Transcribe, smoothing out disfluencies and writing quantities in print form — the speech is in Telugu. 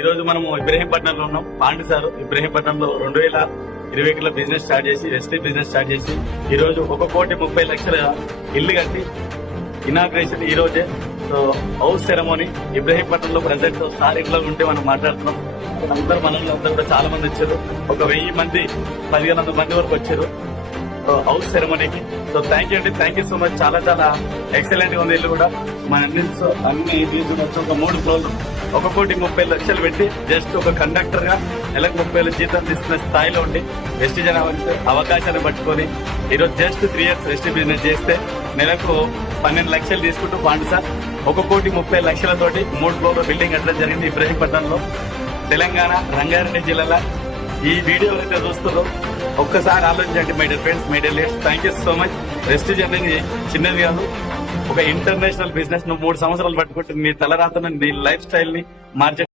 ఈ రోజు మనము ఇబ్రహీంపట్నంలో ఉన్నాం. పాండు సార్ ఇబ్రహీంపట్నంలో 2020 బిజినెస్ స్టార్ట్ చేసి వెస్టీ బిజినెస్ స్టార్ట్ చేసి ఈ రోజు 1,30,00,000 ఇల్లు కట్టి ఇనాగ్రేషన్ ఈ రోజే. సో హౌస్ సెరమోనీ ఇబ్రహీంపట్నంలో ప్రెసెంట్ సార్ ఇంట్లో ఉంటే మనం మాట్లాడుతున్నాం. అందరూ మనల్ని అందరూ కూడా చాలా మంది వచ్చారు. 1,000 మంది 1,500 మంది వరకు వచ్చారు హౌస్ సెరమోనీకి. సో థ్యాంక్ యూ అండి, థ్యాంక్ యూ సో మచ్. చాలా చాలా ఎక్సలెంట్ గా ఉంది ఇల్లు కూడా. మన అన్ని తీసుకుని ఒక 3 ఫ్లోర్లు 1,30,00,000 పెట్టి జస్ట్ ఒక కండక్టర్ గా నెలకు 30,000 జీతం తీసుకునే స్థాయిలో ఉండి వెస్ట్ జనాభా అవకాశాన్ని పట్టుకొని ఈరోజు జస్ట్ 3 years వెస్ట్ బిజినెస్ చేస్తే నెలకు 12 లక్షలు తీసుకుంటూ పాండు సార్ 1,30,00,000 తోటి 3 ఫ్లోర్ల బిల్డింగ్ కట్టడం జరిగింది ఇబ్రహీంపట్నంలో, తెలంగాణ రంగారెడ్డి జిల్లాలో. ఈ వీడియో అయితే చూస్తుందో ఒక్కసారి ఆలోచించండి my dear friends, my dear leaders. Thank you so much. Vestige అనేది చిన్నది కాదు, ఒక ఇంటర్నేషనల్ బిజినెస్. నువ్వు 3 సంవత్సరాలు పట్టుకుంటే నీ తలరాతను నీ లైఫ్ స్టైల్ ని మార్చే